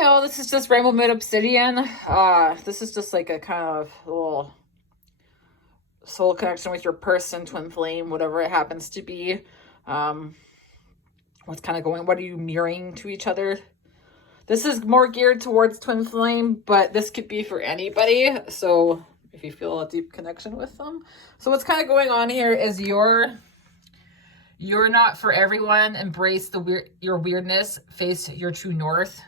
Anyhow, this is just Rainbow Mid Obsidian. This is just like a kind of little soul connection with your person, twin flame, whatever it happens to be. What's kind of going, what are you mirroring to each other? This is more geared towards twin flame, but this could be for anybody. So if you feel a deep connection with them. So what's kind of going on here is you're not for everyone. Embrace your weirdness. Face your true north.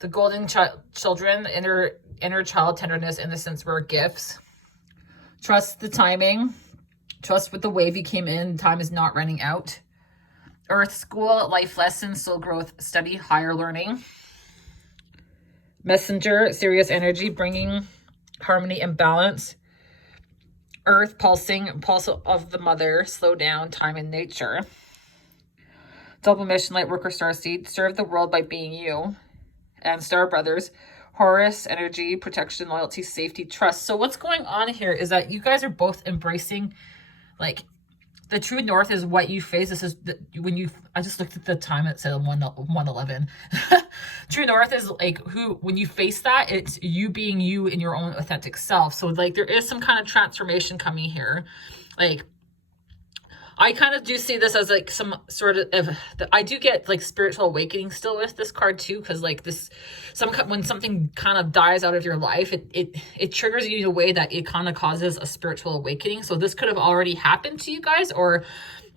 The golden children, inner child tenderness, innocence, rare gifts. Trust the timing. Trust with the wave you came in. Time is not running out. Earth school, life lessons, soul growth, study, higher learning. Messenger, serious energy, bringing harmony and balance. Earth, pulsing, pulse of the mother, slow down, time and nature. Double mission, light worker, starseed, serve the world by being you. And Star Brothers, Horus, energy, protection, loyalty, safety, trust. So what's going on here is that you guys are both embracing, like, the true north is what you face. This is when you, I just looked at the time, it said 1:11. True north is like when you face that, it's you being you in your own authentic self. So like there is some kind of transformation coming here. Like I kind of do see this as like some sort of, I do get like spiritual awakening still with this card too. Cause like when something kind of dies out of your life, it triggers you in a way that it kind of causes a spiritual awakening. So this could have already happened to you guys, or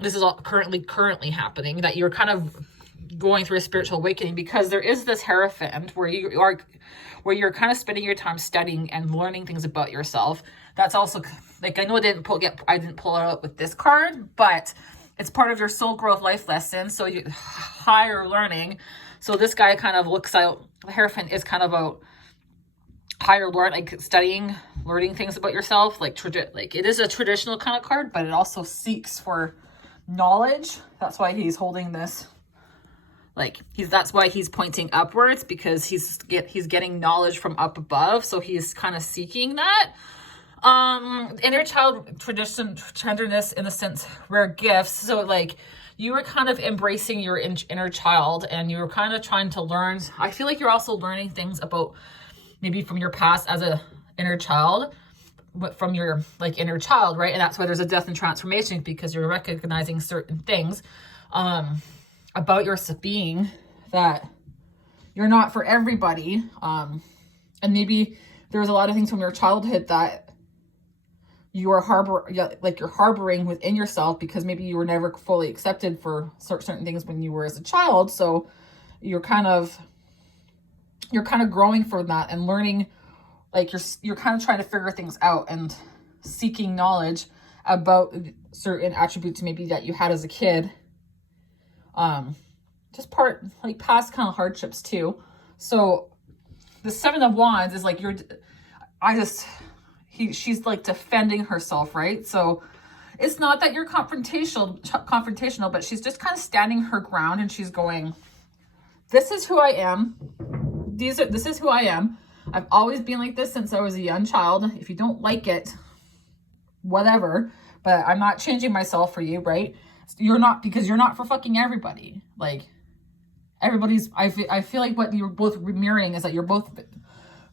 this is all currently happening, that you're kind of going through a spiritual awakening, because there is this Hierophant where you're kind of spending your time studying and learning things about yourself. That's also like, I know I didn't pull it out with this card, but it's part of your soul growth life lesson. So you higher learning. So this guy kind of looks out, the Hierophant is kind of about higher learning, like studying, learning things about yourself. Like it is a traditional kind of card, but it also seeks for knowledge. That's why he's holding this. That's why he's pointing upwards, because he's getting knowledge from up above. So he's kind of seeking that. Inner child tradition, tenderness, innocence, rare gifts. So like you were kind of embracing your inner child, and you were kind of trying to learn. I feel like you're also learning things about maybe from your past as a inner child, but from your like inner child, right? And that's why there's a death and transformation, because you're recognizing certain things, about your being, that you're not for everybody. And maybe there was a lot of things from your childhood that you're harboring within yourself, because maybe you were never fully accepted for certain things when you were as a child. So you're kind of growing from that and learning, like you're kind of trying to figure things out and seeking knowledge about certain attributes maybe that you had as a kid. Just past kind of hardships too. So the Seven of Wands is like she's like defending herself, right? So it's not that you're confrontational, but she's just kind of standing her ground, and she's going, this is who I am. This is who I am. I've always been like this since I was a young child. If you don't like it, whatever, but I'm not changing myself for you, right? Because you're not for fucking everybody. Like everybody's, I feel like what you're both mirroring is that you're both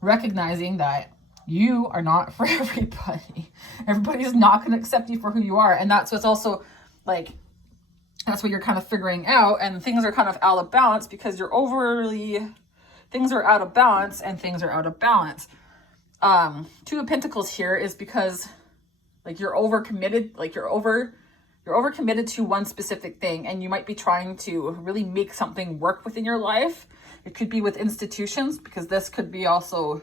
recognizing that you are not for everybody. Everybody's not going to accept you for who you are. And that's what's also like, that's what you're kind of figuring out. And things are kind of out of balance because things are out of balance and things are out of balance. Two of Pentacles here is because like you're overcommitted, like you're overcommitted to one specific thing, and you might be trying to really make something work within your life. It could be with institutions, because this could be also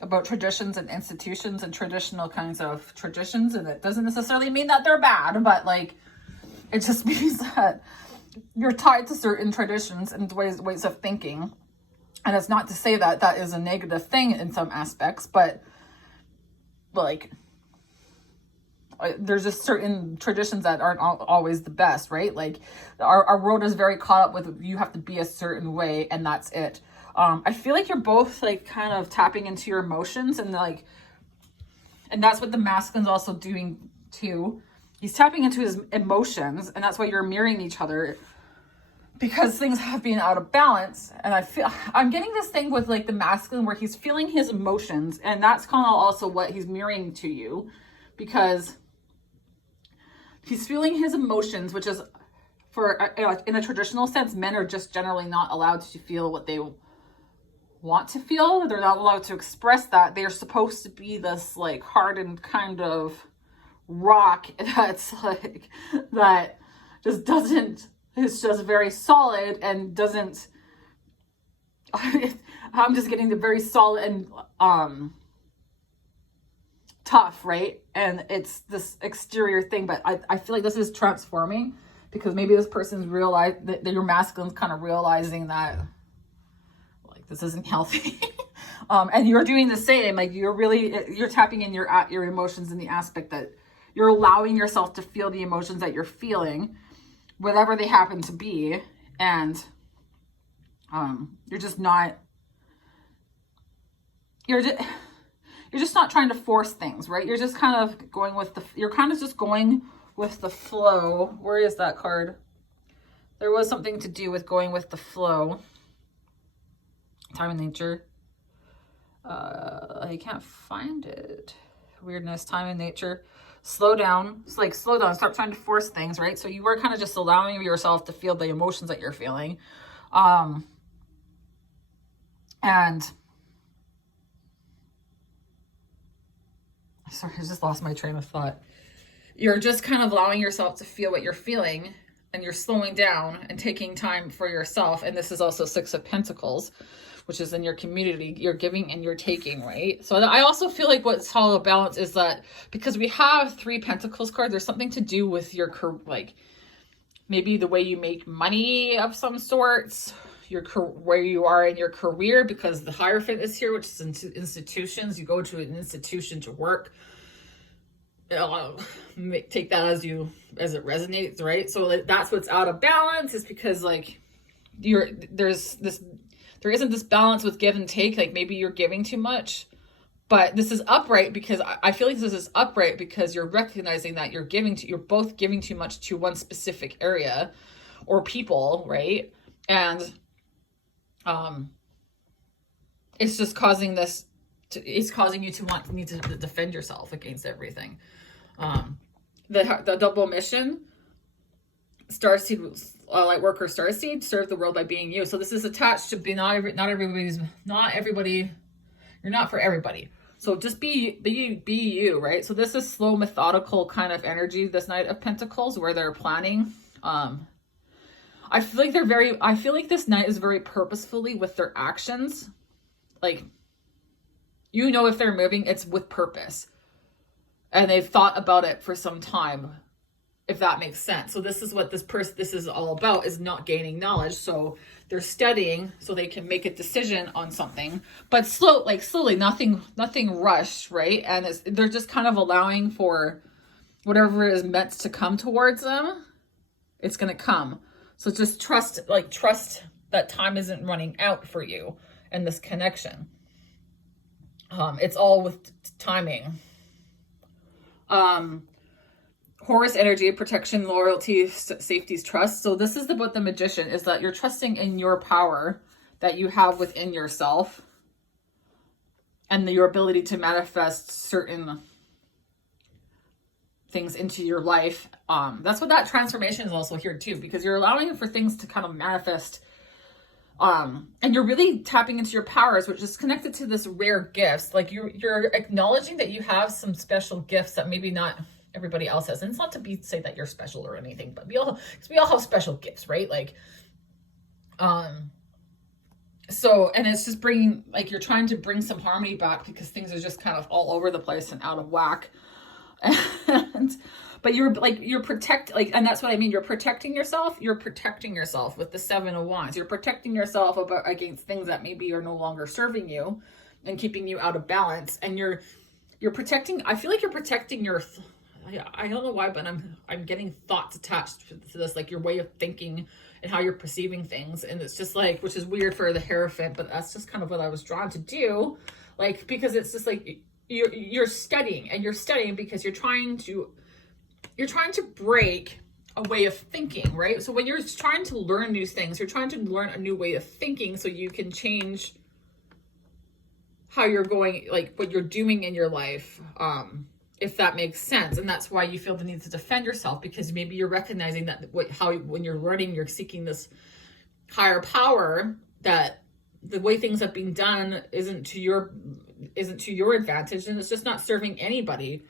about traditions and institutions and traditional kinds of traditions. And it doesn't necessarily mean that they're bad, but like, it just means that you're tied to certain traditions and ways of thinking. And it's not to say that that is a negative thing in some aspects, but like, there's just certain traditions that aren't always the best, right? Like our world is very caught up with, you have to be a certain way and that's it. I feel like you're both like kind of tapping into your emotions, and that's what the masculine's also doing too. He's tapping into his emotions, and that's why you're mirroring each other, because things have been out of balance. And I'm getting this thing with like the masculine where he's feeling his emotions, and that's kind of also what he's mirroring to you, because he's feeling his emotions, which is in a traditional sense, men are just generally not allowed to feel what they want to feel. They're not allowed to express that. They're supposed to be this like hardened kind of rock that's like, that just doesn't, it's just very solid and doesn't, I'm just getting the very solid and tough, right? And it's this exterior thing, but I feel like this is transforming, because maybe this person's realized that your masculine's kind of realizing that like this isn't healthy. And you're doing the same. Like you're tapping in your emotions in the aspect that you're allowing yourself to feel the emotions that you're feeling, whatever they happen to be. And you're just not trying to force things, right? You're just kind of going with the flow. Where is that card? There was something to do with going with the flow. Time and nature. I can't find it. Weirdness, time and nature. Slow down. It's like, slow down. Stop trying to force things, right? So you were kind of just allowing yourself to feel the emotions that you're feeling. And sorry, I just lost my train of thought. You're just kind of allowing yourself to feel what you're feeling, and you're slowing down and taking time for yourself. And this is also Six of Pentacles, which is in your community. You're giving and you're taking, right? So I also feel like what's all about balance is that because we have Three Pentacles card, there's something to do with your, like maybe the way you make money of some sorts, where you are in your career, because the Hierophant is here, which is institutions. You go to an institution to work. Take that as it resonates, right? So that's what's out of balance, is because like there isn't this balance with give and take. Like maybe you're giving too much, but this is upright, because I feel like this is upright because you're recognizing that you're both giving too much to one specific area or people, right? And it's just causing it's causing you to need to defend yourself against everything. The double mission, Starseed, light worker Starseed, serve the world by being you. So this is attached to not everybody. You're not for everybody. So just be you, right? So this is slow, methodical kind of energy, this Knight of Pentacles, where they're planning. I feel like this Knight is very purposefully with their actions. Like, if they're moving, it's with purpose. And they've thought about it for some time, if that makes sense. So this is what this is all about, is not gaining knowledge. So they're studying so they can make a decision on something, but slowly, nothing rushed, right? And they're just kind of allowing for whatever is meant to come towards them. It's going to come. So just trust that time isn't running out for you and this connection. It's all with timing. Horus energy, protection, loyalty, safety, trust. So this is about the Magician, is that you're trusting in your power that you have within yourself and your ability to manifest certain things into your life. That's what that transformation is also here too, because you're allowing for things to kind of manifest. And you're really tapping into your powers, which is connected to this rare gifts. Like you're acknowledging that you have some special gifts that maybe not everybody else has. And it's not to say that you're special or anything, but we all have special gifts, right? Like, so, and it's just bringing, like, you're trying to bring some harmony back because things are just kind of all over the place and out of whack. But you're and that's what I mean. You're protecting yourself. You're protecting yourself with the Seven of Wands. You're protecting yourself against things that maybe are no longer serving you and keeping you out of balance. And you're protecting, I feel like you're protecting I don't know why, but I'm getting thoughts attached to this, like your way of thinking and how you're perceiving things. And it's just like, which is weird for the Hierophant, but that's just kind of what I was drawn to do. Like, because it's just like, you're studying because you're trying to break a way of thinking, right? So when you're trying to learn new things, you're trying to learn a new way of thinking so you can change how you're going, like what you're doing in your life, if that makes sense. And that's why you feel the need to defend yourself, because maybe you're recognizing that when you're learning, you're seeking this higher power, that the way things have been done isn't to your advantage, and it's just not serving anybody.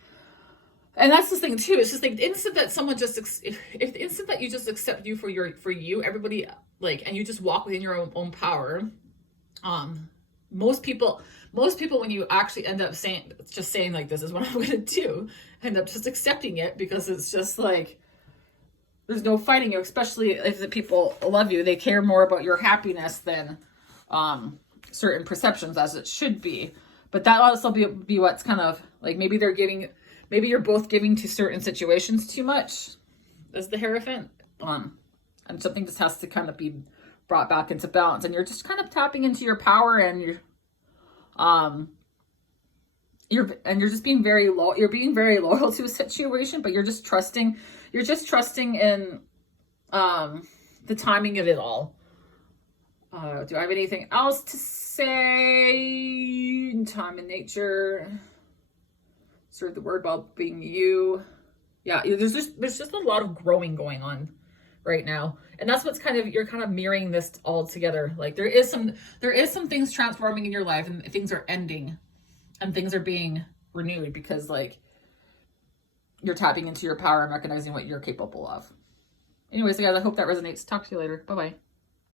And that's the thing too. It's just like the instant that someone just if the instant that you just accept you for you, everybody, like, and you just walk within your own power. Most people when you actually end up saying like, this is what I'm gonna do, end up just accepting it, because it's just like there's no fighting you, especially if the people love you. They care more about your happiness than certain perceptions, as it should be. But that also be what's kind of like, maybe you're both giving to certain situations too much as the Hierophant. And something just has to kind of be brought back into balance, and you're just kind of tapping into your power, and you're just being very low. You're being very loyal to a situation, but you're just trusting in the timing of it all. Do I have anything else to say? Time and nature. Serve the word while being you. Yeah, there's just a lot of growing going on right now, and that's what's you're kind of mirroring this all together. Like there is some things transforming in your life, and things are ending, and things are being renewed, because like you're tapping into your power and recognizing what you're capable of. Anyways, guys, I hope that resonates. Talk to you later. Bye bye.